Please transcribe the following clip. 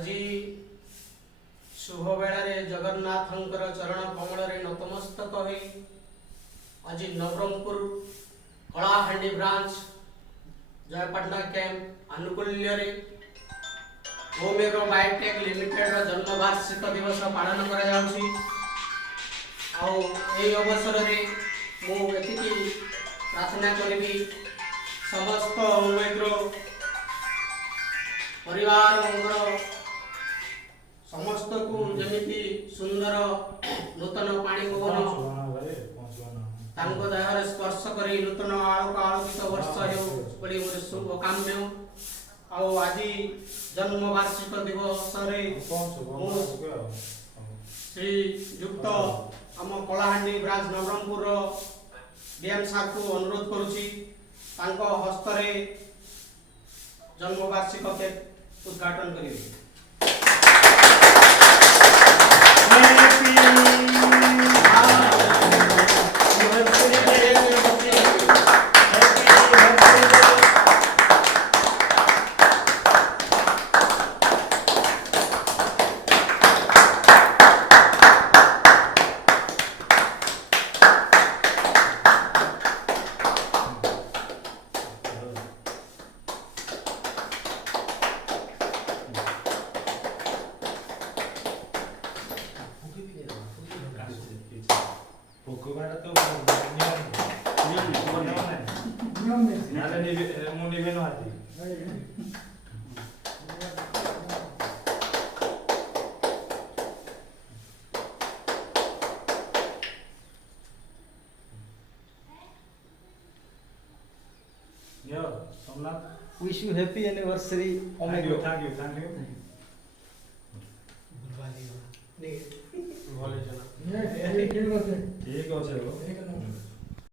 আজি शुभ बेलारे जगन्नाथंकर चरण कमल नतमस्तक हो आज नवरंगपुर कलाहांडी ब्रांच जयपाटना कैंप आनुकूल्य ओमेरो बायोटेक लिमिटेड जन्मवार्षिक दिवस पालन कर अवसर में मुझे प्रार्थना करी समस्त ओमेरो परिवार समस्त को जमिति सुंदर नूतन पानी पवन देहर स्पर्श कर नूतन आलोकित वर्ष हो शुभकाम्य आज जन्मवार्षिक दिवस श्री युक्त आम कलाहांडी ब्रांच नवरंगपुर डीएम सार को अनुरोध करुच्ची हस्तरे जन्मवार्षिक केक उद्घाटन करेंगे। Wish you happy anniversary, Omega. Thank you. नहीं ठीक है